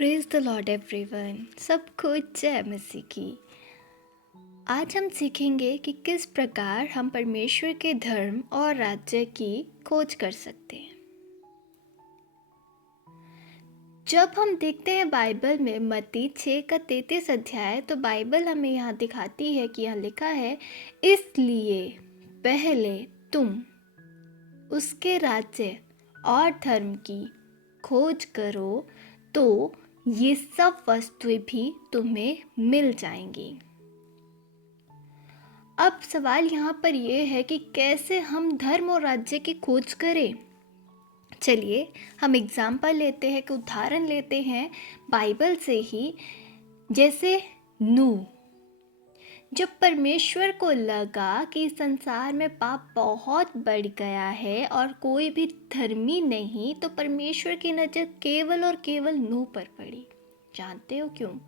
Praise the Lord everyone. सबको जय मसीह की। आज हम सीखेंगे कि किस प्रकार हम परमेश्वर के धर्म और राज्य की खोज कर सकते हैं। जब हम देखते हैं बाइबल में मत्ती 6 का 33 अध्याय, तो बाइबल हमें यहाँ दिखाती है कि यहाँ लिखा है, इसलिए पहले तुम उसके राज्य और धर्म की खोज करो तो ये सब वस्तुएं भी तुम्हें मिल जाएंगी। अब सवाल यहाँ पर यह है कि कैसे हम धर्म और राज्य की खोज करें। चलिए हम एग्जाम्पल लेते हैं, कि उदाहरण लेते हैं बाइबल से ही। जैसे नूह, जब परमेश्वर को लगा कि संसार में पाप बहुत बढ़ गया है और कोई भी धर्मी नहीं, तो परमेश्वर की नज़र केवल और केवल नूह पर पड़ी। जानते हो क्यों?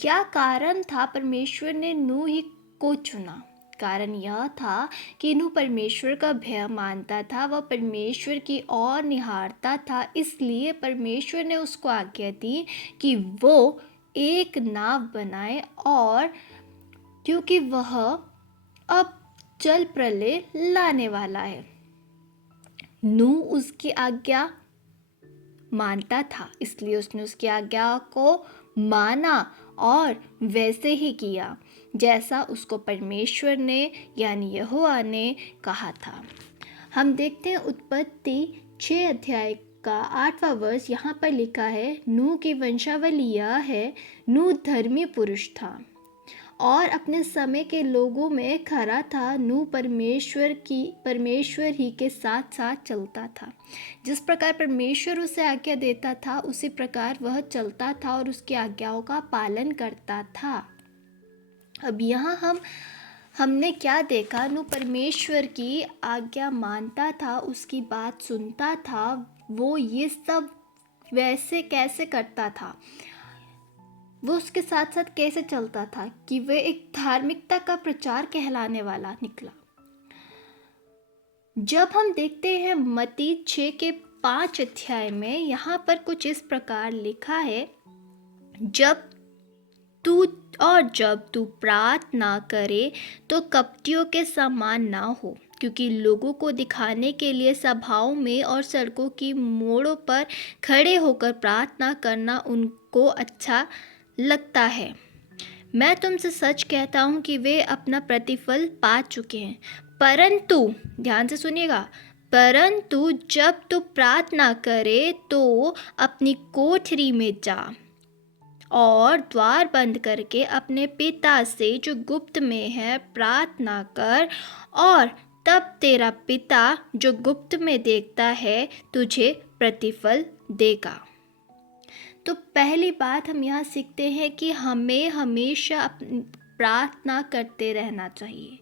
क्या कारण था परमेश्वर ने नूह ही को चुना? कारण यह था कि नूह परमेश्वर का भय मानता था, वह परमेश्वर की ओर निहारता था। इसलिए परमेश्वर ने उसको आज्ञा दी कि वो एक नाव बनाए, और क्योंकि वह अब जल प्रलय लाने वाला है। नूह उसकी आज्ञा मानता था, इसलिए उसने उसकी आज्ञा को माना और वैसे ही किया जैसा उसको परमेश्वर ने यानी यहोवा ने कहा था। हम देखते हैं उत्पत्ति 6 अध्याय का 8वां वर्ष। यहाँ पर लिखा है, नूह की वंशावली यह है, नूह धर्मी पुरुष था और अपने समय के लोगों में खरा था। नूह परमेश्वर ही के साथ साथ चलता था। जिस प्रकार परमेश्वर उसे आज्ञा देता था, उसी प्रकार वह चलता था और उसकी आज्ञाओं का पालन करता था। अब यहाँ हमने क्या देखा? नूह परमेश्वर की आज्ञा मानता था, उसकी बात सुनता था। वो ये सब वैसे कैसे करता था? वो उसके साथ साथ कैसे चलता था कि वह एक धार्मिकता का प्रचार कहलाने वाला निकला। जब हम देखते हैं मत्ती 6 के 5 अध्याय में, यहाँ पर कुछ इस प्रकार लिखा है, जब तू प्रार्थना करे तो कपटियों के समान ना हो, क्योंकि लोगों को दिखाने के लिए सभाओं में और सड़कों की मोड़ों पर खड़े होकर प्रार्थना करना उनको अच्छा लगता है। मैं तुमसे सच कहता हूँ कि वे अपना प्रतिफल पा चुके हैं। परंतु ध्यान से सुनिएगा, परंतु जब तू प्रार्थना करे तो अपनी कोठरी में जा और द्वार बंद करके अपने पिता से जो गुप्त में है प्रार्थना कर, और तब तेरा पिता जो गुप्त में देखता है तुझे प्रतिफल देगा। तो पहली बात हम यहाँ सीखते हैं कि हमें हमेशा प्रार्थना करते रहना चाहिए।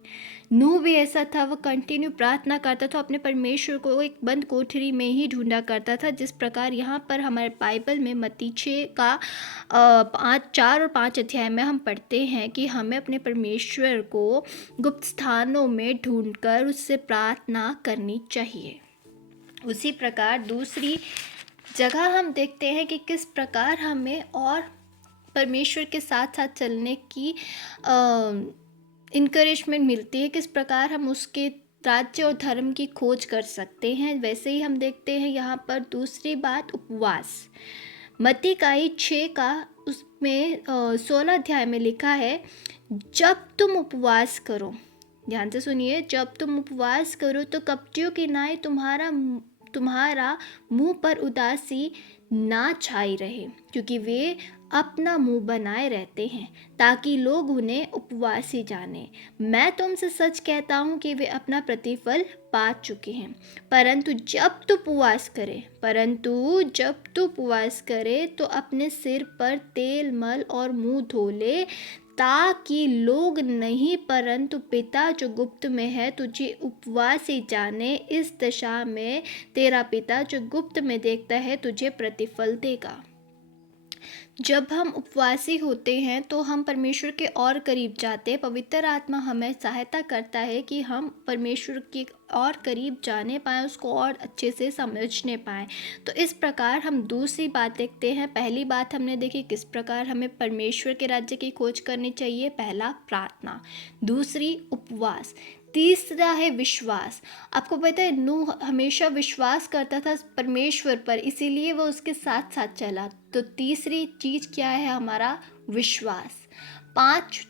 नूह भी ऐसा था, वह कंटिन्यू प्रार्थना करता था, अपने परमेश्वर को एक बंद कोठरी में ही ढूंढा करता था। जिस प्रकार यहाँ पर हमारे बाइबल में मत्ती 6 का 4 और 5 अध्याय में हम पढ़ते हैं कि हमें अपने परमेश्वर को गुप्त स्थानों में ढूंढकर उससे प्रार्थना करनी चाहिए। उसी प्रकार दूसरी जगह हम देखते हैं कि किस प्रकार हमें और परमेश्वर के साथ साथ चलने की इनकरेजमेंट मिलती है, किस प्रकार हम उसके राज्य और धर्म की खोज कर सकते हैं। वैसे ही हम देखते हैं यहाँ पर दूसरी बात, उपवास। मत्ती का ही 6 का उसमें 16 अध्याय में लिखा है, जब तुम उपवास करो, ध्यान से सुनिए, जब तुम उपवास करो तो कपटियों की नाई तुम्हारा मुंह पर उदासी ना छाई रहे, क्योंकि वे अपना मुंह बनाए रहते हैं ताकि लोग उन्हें उपवासी जाने। मैं तुमसे सच कहता हूँ कि वे अपना प्रतिफल पा चुके हैं। परंतु जब तू उपवास करे तो अपने सिर पर तेल मल और मुंह धो ले, ताकि लोग नहीं परंतु पिता जो गुप्त में है तुझे उपवासी जाने। इस दशा में तेरा पिता जो गुप्त में देखता है तुझे प्रतिफल देगा। जब हम उपवासी होते हैं तो हम परमेश्वर के और करीब जाते हैं। पवित्र आत्मा हमें सहायता करता है कि हम परमेश्वर के और करीब जाने पाएँ, उसको और अच्छे से समझने पाएँ। तो इस प्रकार हम दूसरी बात देखते हैं। पहली बात हमने देखी किस प्रकार हमें परमेश्वर के राज्य की खोज करनी चाहिए। पहला प्रार्थना, दूसरी उपवास, तीसरा है विश्वास। आपको पता है नूह हमेशा विश्वास करता था परमेश्वर पर, इसीलिए वो उसके साथ साथ चला। तो तीसरी चीज़ क्या है? हमारा विश्वास।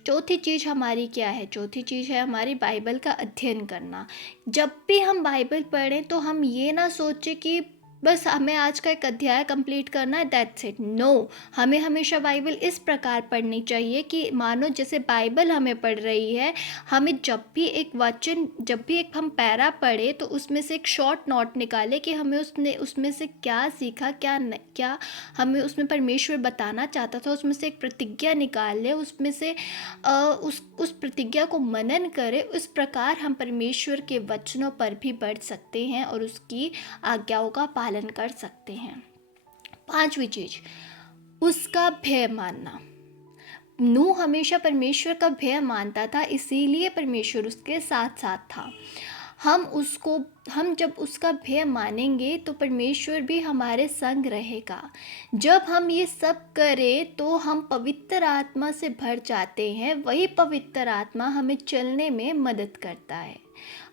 चौथी चीज़ हमारी क्या है? चौथी चीज़ है हमारी बाइबल का अध्ययन करना। जब भी हम बाइबल पढ़ें तो हम ये ना सोचें कि बस हमें आज का एक अध्याय कंप्लीट करना है, दैट्स इट। नो, हमें हमेशा बाइबल इस प्रकार पढ़नी चाहिए कि मानो जैसे बाइबल हमें पढ़ रही है। हमें जब भी एक हम पैरा पढ़े तो उसमें से एक शॉर्ट नोट निकाले कि हमें उसमें से क्या सीखा, क्या हमें उसमें परमेश्वर बताना चाहता था। उसमें से एक प्रतिज्ञा निकाल ले, उसमें से उस प्रतिज्ञा को मनन करें। उस प्रकार हम परमेश्वर के वचनों पर भी बढ़ सकते हैं और उसकी आज्ञाओं का पालन कर सकते हैं। पांचवी चीज, उसका भय मानना। नूह हमेशा परमेश्वर का भय मानता था, इसीलिए परमेश्वर उसके साथ साथ था। हम जब उसका भय मानेंगे तो परमेश्वर भी हमारे संग रहेगा। जब हम ये सब करें तो हम पवित्र आत्मा से भर जाते हैं। वही पवित्र आत्मा हमें चलने में मदद करता है।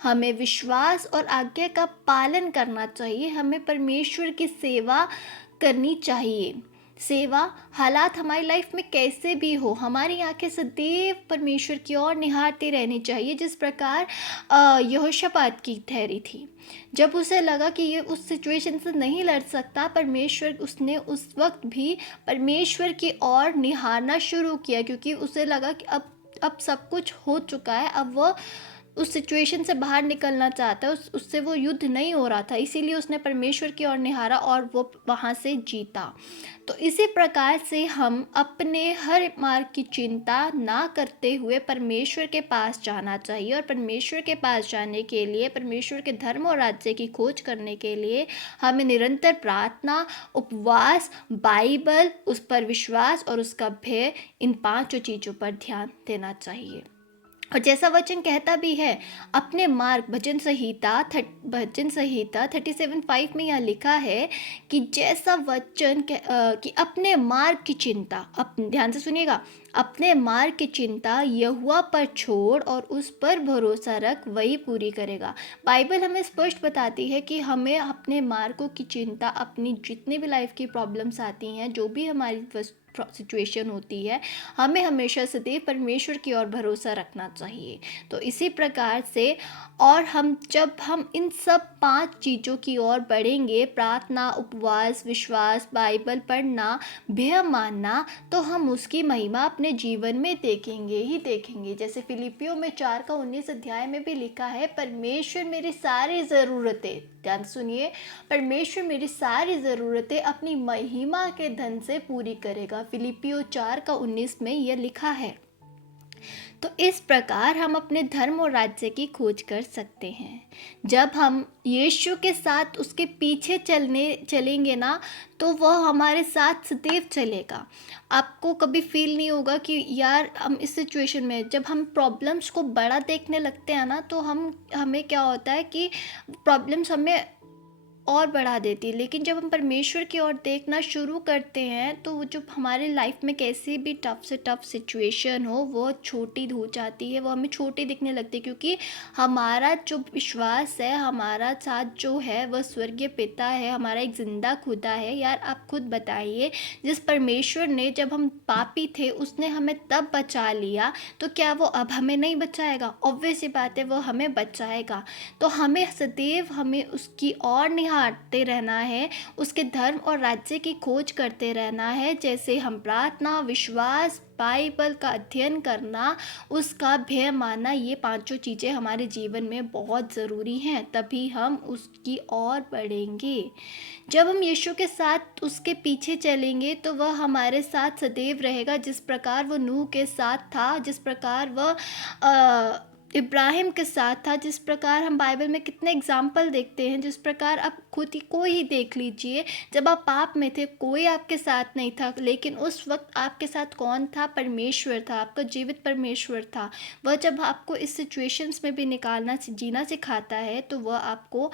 हमें विश्वास और आज्ञा का पालन करना चाहिए। हमें परमेश्वर की सेवा करनी चाहिए। सेवा, हालात हमारी लाइफ में कैसे भी हो, हमारी आंखें सदैव परमेश्वर की ओर निहारती रहनी चाहिए। जिस प्रकार यहोशापात की ठहरी थी, जब उसे लगा कि ये उस सिचुएशन से नहीं लड़ सकता, उसने उस वक्त भी परमेश्वर की ओर निहारना शुरू किया, क्योंकि उसे लगा कि अब सब कुछ हो चुका है। अब वह उस सिचुएशन से बाहर निकलना चाहता है, उससे वो युद्ध नहीं हो रहा था, इसीलिए उसने परमेश्वर की ओर निहारा और वो वहाँ से जीता। तो इसी प्रकार से हम अपने हर मार्ग की चिंता ना करते हुए परमेश्वर के पास जाना चाहिए। और परमेश्वर के पास जाने के लिए, परमेश्वर के धर्म और राज्य की खोज करने के लिए हमें निरंतर प्रार्थना, उपवास, बाइबल, उस पर विश्वास और उसका भय, इन पांचों चीज़ों पर ध्यान देना चाहिए। और जैसा वचन कहता भी है, अपने मार्ग, भजन संहिता 37:5 में यह लिखा है कि जैसा वचन कि अपने मार्ग की चिंता, ध्यान से सुनिएगा, अपने मार्ग की चिंता यहोवा पर छोड़ और उस पर भरोसा रख, वही पूरी करेगा। बाइबल हमें स्पष्ट बताती है कि हमें अपने मार्गों की चिंता, अपनी जितनी भी लाइफ की प्रॉब्लम्स आती हैं, जो भी हमारी सिचुएशन होती है, हमें हमेशा सदैव परमेश्वर की ओर भरोसा रखना चाहिए। तो इसी प्रकार से जब हम इन सब 5 चीज़ों की ओर बढ़ेंगे, प्रार्थना, उपवास, विश्वास, बाइबल पढ़ना, भय मानना, तो हम उसकी महिमा अपने जीवन में देखेंगे ही देखेंगे। जैसे फिलिपियों में 4:19 अध्याय में भी लिखा है, परमेश्वर मेरी सारी ज़रूरतें, ध्यान सुनिए, परमेश्वर मेरी सारी ज़रूरतें अपनी महिमा के धन से पूरी करेगा। फिलिपियों 4:19 में यह लिखा है। तो इस प्रकार हम अपने धर्म और राज्य की खोज कर सकते हैं। जब हम यीशु के साथ उसके पीछे चलेंगे ना, तो वह हमारे साथ सदैव चलेगा। आपको कभी फील नहीं होगा कि यार हम इस सिचुएशन में, जब हम प्रॉब्लम्स को बड़ा देखने लगते हैं ना, तो हमें क्या होता है कि प्रॉब्लम्स हमें और बढ़ा देती है। लेकिन जब हम परमेश्वर की ओर देखना शुरू करते हैं, तो वो जो हमारे लाइफ में कैसी भी टफ से टफ सिचुएशन हो, वो छोटी हो जाती है, वो हमें छोटी दिखने लगती है, क्योंकि हमारा जो विश्वास है, हमारा साथ जो है, वह स्वर्गीय पिता है, हमारा एक जिंदा खुदा है। यार आप खुद बताइए, जिस परमेश्वर ने, जब हम पापी थे, उसने हमें तब बचा लिया, तो क्या वो अब हमें नहीं बचाएगा? ऑब्वियस सी बात है, वो हमें बचाएगा। तो हमें सदैव उसकी ओर निहारते रहना है, उसके धर्म और राज्य की खोज करते रहना है। जैसे हम प्रार्थना, विश्वास, बाइबल का अध्ययन करना, उसका भय मानना, ये 5 चीज़ें हमारे जीवन में बहुत ज़रूरी हैं, तभी हम उसकी ओर बढ़ेंगे। जब हम यीशु के साथ उसके पीछे चलेंगे, तो वह हमारे साथ सदैव रहेगा। जिस प्रकार वह नूह के साथ था, जिस प्रकार वह इब्राहिम के साथ था, जिस प्रकार हम बाइबल में कितने एग्जाम्पल देखते हैं, जिस प्रकार आप खुद ही कोई ही देख लीजिए, जब आप पाप में थे कोई आपके साथ नहीं था, लेकिन उस वक्त आपके साथ कौन था? परमेश्वर था, आपका जीवित परमेश्वर था। वह जब आपको इस सिचुएशंस में भी जीना सिखाता है, तो वह आपको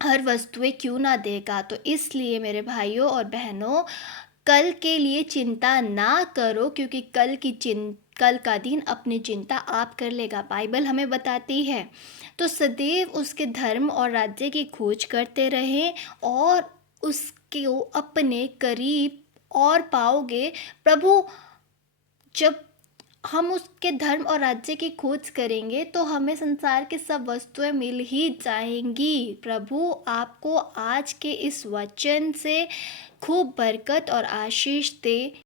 हर वस्तुएं क्यों ना देगा। तो इसलिए मेरे भाइयों और बहनों, कल के लिए चिंता ना करो, क्योंकि कल का दिन अपनी चिंता आप कर लेगा, बाइबल हमें बताती है। तो सदैव उसके धर्म और राज्य की खोज करते रहें, और उसको अपने करीब और पाओगे। प्रभु, जब हम उसके धर्म और राज्य की खोज करेंगे तो हमें संसार की सब वस्तुएं मिल ही जाएंगी। प्रभु आपको आज के इस वचन से खूब बरकत और आशीष दे।